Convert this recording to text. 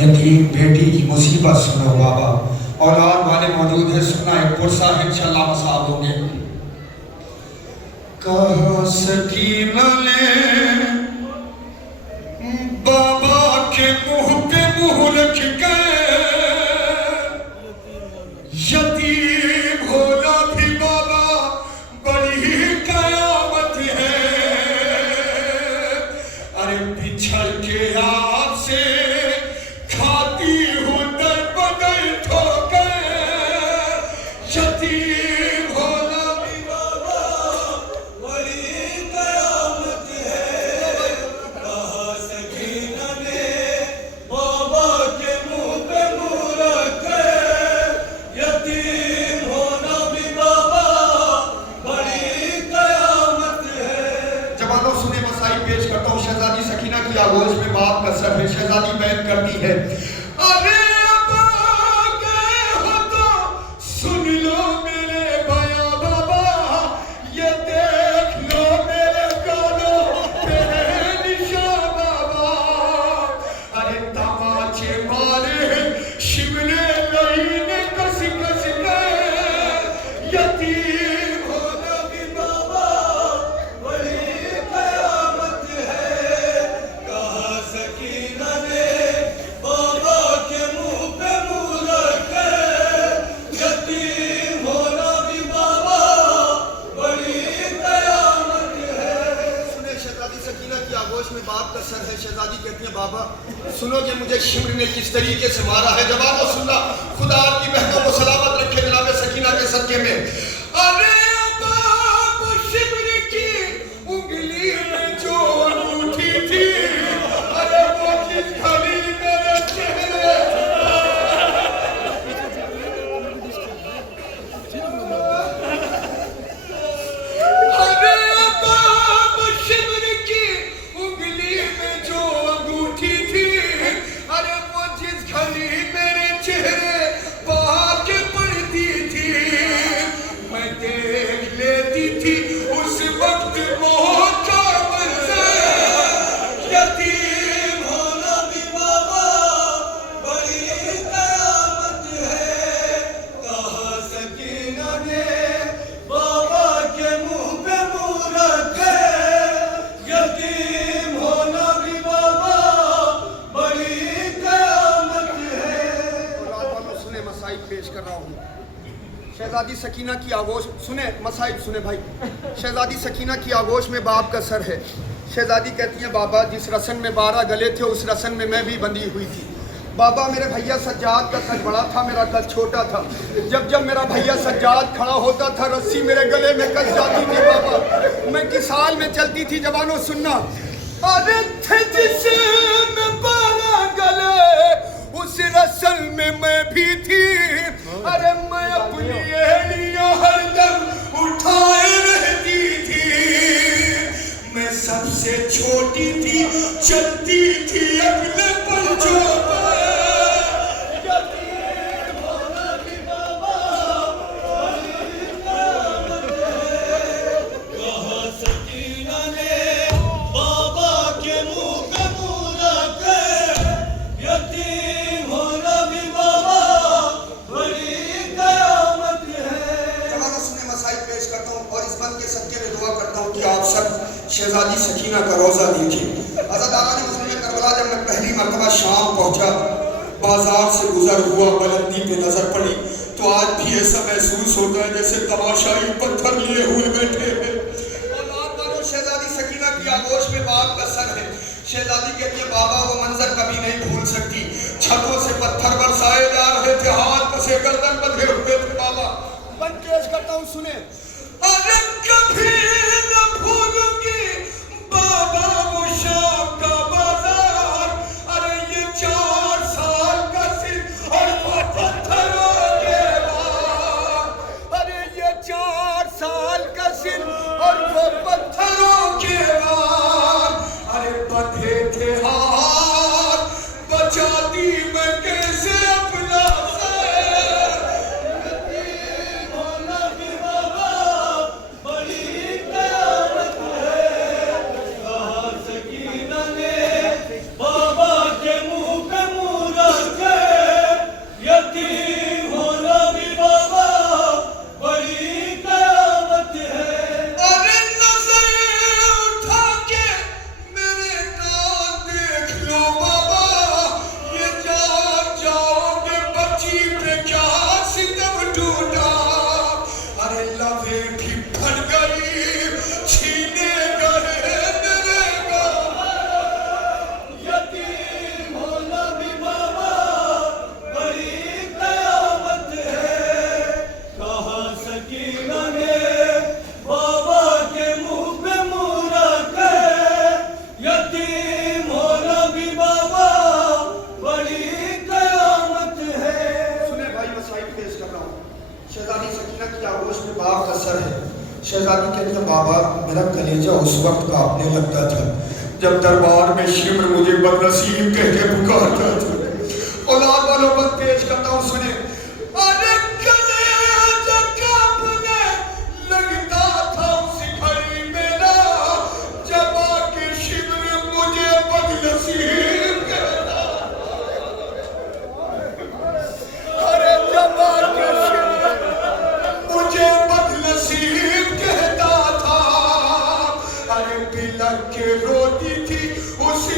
यतीम बेटी की मुसीबत सुनो बाबा। औलाद वाले मौजूद है, सुना है पुरसा है, इंशाअल्लाह मसाब होंगे। कहा सकीना ने बाबा के मुंह पे मुंह रख के, यतीम होना भी बाबा बड़ी कयामत है। अरे बिछड़ के आपसे खाती हूँ दर बदर ठोकर, यतीम होना भी बाबा बड़ी कयामत है। कहा सकीना ने बाबा के मुंह पे मुंह रख के, यतीम होना भी बाबा बड़ी कयामत है। जवानों सुने मसाई पेश करता हूँ। शहजादी सकीना की आगोश में बाप का सर है। शहजादी बैन करती है, अरे अब आ गए हो तो सुन लो मेरे भैया बाबा, ये देख लो मेरे गालों पे है निशान बाबा। अरे तमाचे मारे शिवने गई ने कस कस के, यतीम होना भी बाबा बड़ी कयामत है। कहा सकीना ने बाबा के मुंह पे मुंह रख के, यतीम होना भी बाबा बड़ी कयामत है। सुने शहजादी सकीना की आगोश में बाप का सर है। शहजादी कहती है, बाबा सुनोगे मुझे शिमर ने किस तरीके से मारा है? जवाब सुनना, खुदा आपकी बहनों को सलामत रखे जनाब सकीना के सदके में। अरे बाप शिमर की उंगली में जो अंगूठी थी, अरे वो जिस घड़ी मेरे चेहरे, अरे बाप शिमर की उंगली में जो अंगूठी थी, अरे वो जिस घड़ी मेरे चेहरे के पड़ती थी, मैं देख लेती थी उस वक्त मौत का मंजर। यतीम होना भी बाबा बड़ी कयामत है। कहा सकीना ने बाबा के मुंह पे मुंह रख के, यतीम होना भी बाबा बड़ी कयामत है। औलाद वालों सुने मसाइब पेश कर रहा हूँ। शहजादी सकीना की आगोश सुने, मसाइब सुने भाई। शहजादी सकीना की आगोश में बाप का सर है। शहजादी कहती है, बाबा जिस रस्म में 12 गले थे उस रस्म में मैं भी बंधी हुई थी। बाबा मेरे भैया सज्जाद का कद बड़ा था, मेरा कद छोटा था। जब जब मेरा भैया सज्जाद खड़ा होता था, रस्सी मेरे गले में कस जाती थी। बाबा मैं किस हाल में चलती थी? जवानों सुनना, अरे थे जिसमें 12 गले उस रस्म में मैं भी थी। अरे मैं अपनी एड़ियां हरदम उठाए रहती थी। मैं सबसे छोटी थी, चलती थी अपने पंजों पर। यतीम होना भी बाबा बड़ी कयामत है। कहा सकीना ने बाबा के मुंह पे मुंह रख के, यतीम होना भी बाबा बड़ी कयामत है। जवानों सुने मसाइब पेश करता हूँ और इस बंद के सदके में दुआ करता हूँ कि आप सब शहजादी सकीना का रोज़ा देखिए। अज़ादारान मुस्लिम करबला जब मैं पहली मरतबा शाम पहुँचा, बाजार से गुजर हुआ, बुलंदी पे नजर पड़ी, तो आज भी ऐसा महसूस होता है जैसे तमाशाई पत्थर लिए हुए बैठे हैं। औलाद वालों शहजादी सकीना की आगोश में बाप का सर है। शहजादी कहती है, बाबा वो मंजर कभी नहीं भूल सकती। छतों से पत्थर बरसाए जा रहे थे, हाथ से गर्दन बंधे हुए थे। बाबा बंद पेश करता हूँ सुने, अरे कभी न भूलूंगी बाबा वो शाम का बाजार। अरे ये 4 साल का सिर और वो पत्थरों के बाद। अरे ये 4 साल का सिर और वो पत्थरों के बाद। अरे बंधे थे हाथ, बचाती मैं कैसे अपना सर। यतीम होना भी बाबा बड़ी شہزادی کہتی ہے بابا میرا کلیجہ اس وقت کانپنے لگتا تھا جب دربار میں شمر مجھے بدنصیب کہہ کے پکارتا تھا. اولاد والوں پر پیش کرتا ہوں سنیں. ارے کلیجہ کانپنے لگتا تھا اس گھڑی میرا جب آ کے شمر مجھے بدنصیب کہتا. ارے جب آ کے شمر مجھے بدنصیب کہتا تھا. ارے بلک کے روتی تھی اس